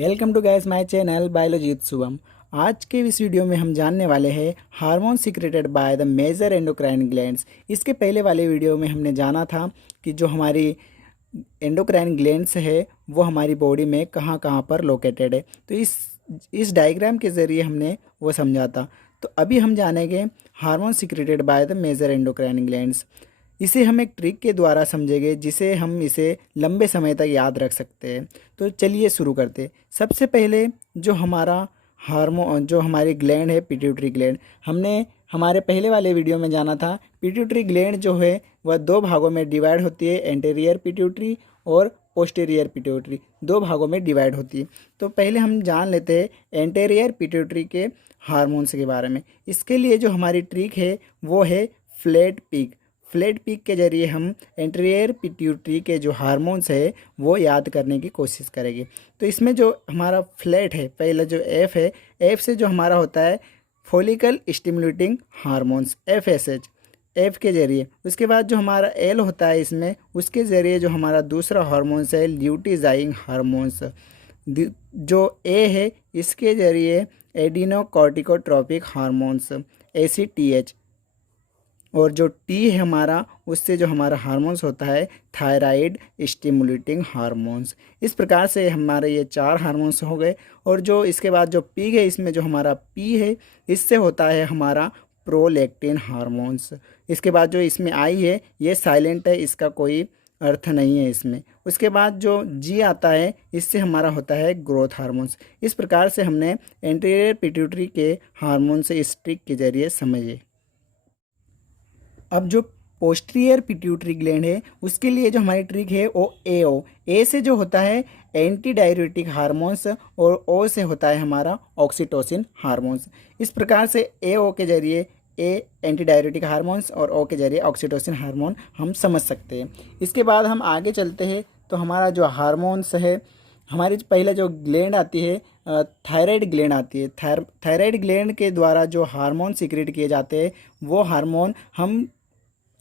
Welcome to guys my channel biology with Shubham. आज के इस वीडियो में हम जानने वाले हैं hormone secreted by the major endocrine glands. इसके पहले वाले वीडियो में हमने जाना था कि जो हमारी एंडोक्राइन ग्लैंड्स है वो हमारी बॉडी में कहाँ कहाँ पर लोकेटेड है। तो इस डायग्राम के ज़रिए हमने वो समझा था। तो अभी हम जानेंगे hormone secreted by the major endocrine glands. इसे हम एक ट्रिक के द्वारा समझेंगे जिसे हम इसे लंबे समय तक याद रख सकते हैं। तो चलिए शुरू करते हैं। सबसे पहले जो हमारी ग्लैंड है पिट्यूटरी ग्लैंड, हमने हमारे पहले वाले वीडियो में जाना था। पिट्यूटरी ग्लैंड जो है वह दो भागों में डिवाइड होती है, एंटेरियर पिट्यूटरी और पोस्टीरियर पिट्यूटरी, दो भागों में डिवाइड होती है। तो पहले हम जान लेते हैं एंटेरियर पिट्यूटरी के हार्मोन्स के बारे में। इसके लिए जो हमारी ट्रिक है वो है फ्लैट पिक। फ्लैट पिक के जरिए हम एंटेरियर पिट्यूटरी के जो हार्मोन्स है वो याद करने की कोशिश करेंगे। तो इसमें जो हमारा फ्लैट है, पहला जो एफ है, एफ से जो हमारा होता है follicle stimulating hormones, FSH, F के जरिए। उसके बाद जो हमारा एल होता है इसमें, उसके ज़रिए जो हमारा दूसरा हार्मोन्स है ल्यूटिजाइंग हार्मोन्स। जो ए है इसके ज़रिए एडिनोकॉर्टिकोट्रोपिक हार्मोन्स, ACTH। और जो टी है हमारा, उससे जो हमारा हार्मोन्स होता है थायराइड स्टिमुलेटिंग हार्मोन्स। इस प्रकार से हमारे ये चार हार्मोन्स हो गए। और जो इसके बाद जो पी है, इसमें जो हमारा पी है इससे होता है हमारा प्रोलैक्टिन हार्मोन्स। इसके बाद जो इसमें आई है ये साइलेंट है, इसका कोई अर्थ नहीं है इसमें। उसके बाद जो जी आता है इससे हमारा होता है ग्रोथ हार्मोन्स। इस प्रकार से हमने एंटीरियर पिट्यूटरी के हार्मोन्स इस ट्रिक के जरिए समझे। अब जो पोस्टीरियर पिट्यूटरी ग्लैंड है उसके लिए जो हमारी ट्रिक है वो AO। ए से जो होता है एंटी डाययूरेटिक हार्मोन्स और ओ से होता है हमारा ऑक्सीटोसिन हार्मोन्स। इस प्रकार से AO के जरिए ए एंटी डाययूरेटिक हार्मोन्स और ओ के जरिए ऑक्सीटोसिन हार्मोन हम समझ सकते हैं। इसके बाद हम आगे चलते हैं। तो हमारा जो हार्मोन्स है, हमारी पहले जो ग्लैंड आती है थायराइड ग्लैंड आती है। थायराइड ग्लैंड के द्वारा जो हार्मोन सीक्रेट किए जाते हैं वो हार्मोन हम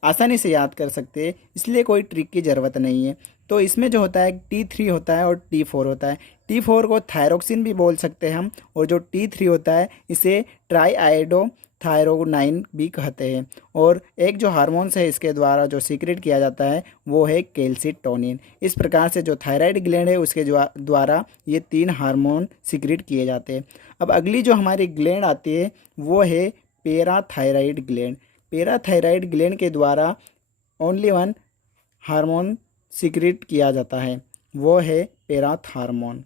आसानी से याद कर सकते हैं, इसलिए कोई ट्रिक की ज़रूरत नहीं है। तो इसमें जो होता है T3 होता है और T4 होता है। T4 को थायरोक्सिन भी बोल सकते हैं हम, और जो T3 होता है इसे ट्राईआयोडोथायरोनाइन भी कहते हैं। और एक जो हार्मोन्स है इसके द्वारा जो सीक्रेट किया जाता है वो है कैल्सिटोनिन। इस प्रकार से जो थायराइड ग्लैंड है उसके द्वारा ये तीन हार्मोन सीक्रेट किए जाते हैं। अब अगली जो हमारी ग्लैंड आती है वो है पैराथायराइड ग्लैंड। पैराथायराइड ग्लैंड के द्वारा ओनली वन हार्मोन सीक्रेट किया जाता है, वो है पैराथार्मोन।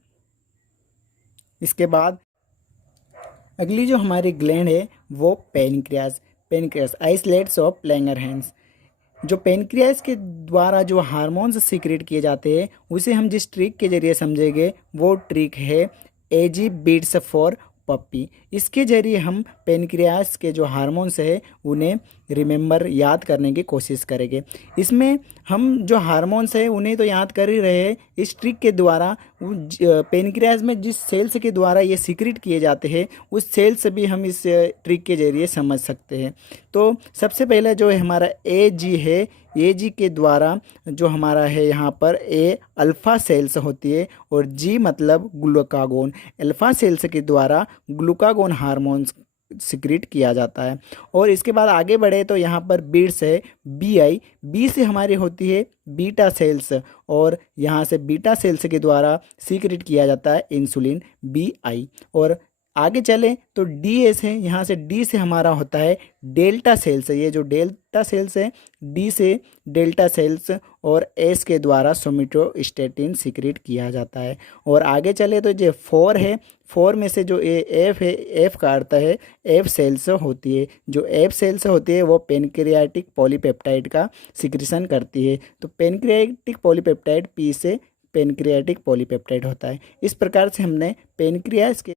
इसके बाद अगली जो हमारी ग्लैंड है वो पेनक्रियास आइसलेट्स ऑफ लैंगरहैंस। जो पेनक्रियास के द्वारा जो हार्मोन्स सीक्रेट किए जाते हैं उसे हम जिस ट्रिक के जरिए समझेंगे वो ट्रिक है AG बीट्स फॉर पप्पी। इसके जरिए हम पेनक्रियास के जो हार्मोन्स है उन्हें रिमेंबर याद करने की कोशिश करेंगे। इसमें हम जो हार्मोन्स है उन्हें तो याद कर ही रहे हैं, इस ट्रिक के द्वारा पेनक्रियास में जिस सेल्स के द्वारा ये सीक्रेट किए जाते हैं उस सेल्स भी हम इस ट्रिक के जरिए समझ सकते हैं। तो सबसे पहले जो हमारा AG है, AG के द्वारा जो हमारा है यहाँ पर A अल्फ़ा सेल्स होती है और G मतलब ग्लूकागोन। अल्फ़ा सेल्स के द्वारा ग्लूकागोन हार्मोन्स सीक्रेट किया जाता है। और इसके बाद आगे बढ़े तो यहाँ पर बीट्स है BI। बी से हमारी होती है बीटा सेल्स और यहाँ से बीटा सेल्स के द्वारा सीक्रेट किया जाता है इंसुलिन BI। और आगे चलें तो DS है, यहाँ से D से हमारा होता है डेल्टा सेल्स। ये जो डेल्टा सेल्स है D से डेल्टा सेल्स और S के द्वारा सोमेटोस्टेटिन सीक्रेट किया जाता है। और आगे चले तो जो 4 है, 4 में से जो F है, F का अर्थ है F सेल्स होती है। जो F सेल्स होती है वो पेनक्रियाटिक पॉलीपेप्टाइड का सिक्रेशन करती है। तो पेनक्रियाटिक पॉलीपेप्टाइड P से पेनक्रियाटिक पॉलीपेप्टाइड होता है। इस प्रकार से हमने पेनक्रियास के।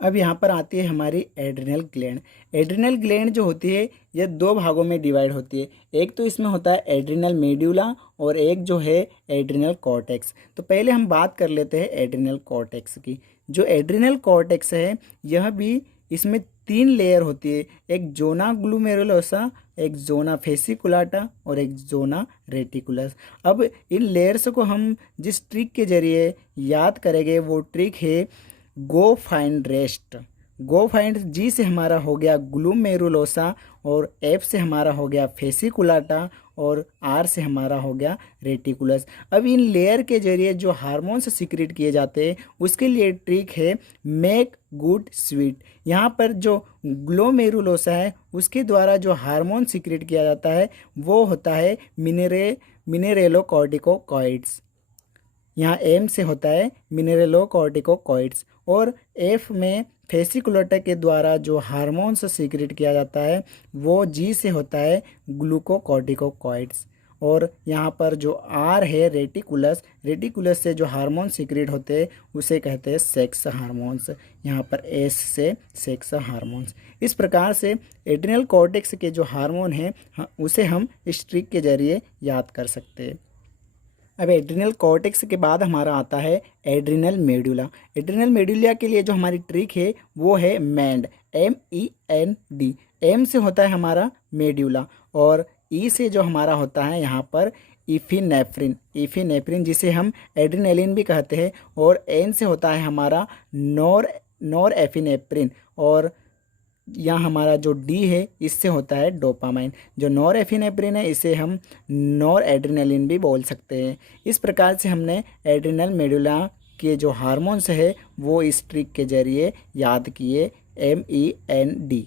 अब यहाँ पर आती है हमारी एड्रिनल ग्लैंड। एड्रिनल ग्लैंड जो होती है यह दो भागों में डिवाइड होती है। एक तो इसमें होता है एड्रिनल मेड्यूला और एक जो है एड्रिनल कॉर्टेक्स। तो पहले हम बात कर लेते हैं एड्रिनल कॉर्टेक्स की। जो एड्रिनल कॉर्टेक्स है यह भी, इसमें तीन लेयर होती है, एक जोना ग्लूमेरुलोसा, एक जोना फेसिकुलाटा और एक जोना रेटिकुलस। अब इन लेयर्स को हम जिस ट्रिक के जरिए याद करेंगे वो ट्रिक है go find rest. Go find जी से हमारा हो गया ग्लूमेरुलोसा और एफ से हमारा हो गया फेसिकुलाटा और आर से हमारा हो गया रेटिकुलस। अब इन लेयर के जरिए जो हार्मोन्स सीक्रेट किए जाते हैं उसके लिए ट्रिक है मेक गुड स्वीट। यहाँ पर जो ग्लोमेरुलोसा है उसके द्वारा जो हार्मोन सीक्रेट किया जाता है वो होता है मिनेरेलोकॉर्टिकोकॉइड्स। यहाँ एम से होता है मिनेरेलोकॉर्टिकोकॉइड्स और एफ में फेसिकुलेटा के द्वारा जो हार्मोन्स सीक्रेट किया जाता है वो जी से होता है ग्लूकोकॉर्टिकोकॉइड्स। और यहाँ पर जो आर है रेटिकुलस, रेटिकुलस से जो हार्मोन सीक्रेट होते हैं उसे कहते हैं सेक्स हार्मोन्स। यहाँ पर एस से सेक्स हार्मोन्स। इस प्रकार से एड्रिनल कॉर्टेक्स के जो हार्मोन हैं उसे हम इस ट्रिक के जरिए याद कर सकते हैं। अब एड्रिनल कॉर्टेक्स के बाद हमारा आता है एड्रिनल मेडुला। एड्रिनल मेडुला के लिए जो हमारी ट्रिक है वो है मैंड, MEND। एम से होता है हमारा मेड्यूला और ई से जो हमारा होता है यहाँ पर इफिनेफ्रिन जिसे हम एड्रिनलिन भी कहते हैं। और एन से होता है हमारा नॉरएपिनेफ्रिन और यहाँ हमारा जो डी है इससे होता है डोपामाइन। जो नॉरएपिनेफ्रिन है इसे हम नॉर एड्रिनलिन भी बोल सकते हैं। इस प्रकार से हमने एड्रिनल मेडुला के जो हार्मोन्स है वो इस ट्रिक के जरिए याद किए, MEND।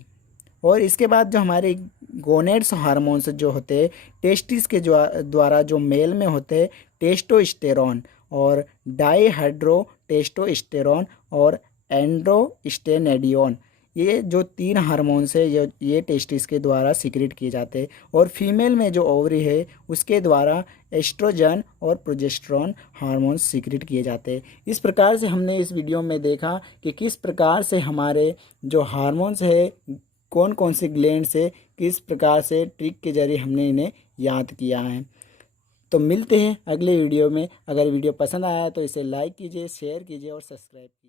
और इसके बाद जो हमारे गोनेड्स हार्मोन्स जो होते हैं टेस्टिस के द्वारा जो मेल में होते हैं टेस्टोस्टेरोन और डाईहाइड्रोटेस्टोस्टेरोन और एंड्रोस्टेनेडियोन, ये जो तीन हार्मोन्स है ये टेस्टिस के द्वारा सीक्रेट किए जाते हैं। और फीमेल में जो ओवरी है उसके द्वारा एस्ट्रोजन और प्रोजेस्टेरोन हार्मोन्स सीक्रेट किए जाते हैं। इस प्रकार से हमने इस वीडियो में देखा कि किस प्रकार से हमारे जो हार्मोन्स है कौन कौन से ग्लैंड से किस प्रकार से ट्रिक के जरिए हमने इन्हें याद किया है। तो मिलते हैं अगले वीडियो में। अगर वीडियो पसंद आया तो इसे लाइक कीजिए, शेयर कीजिए और सब्सक्राइब कीजिए।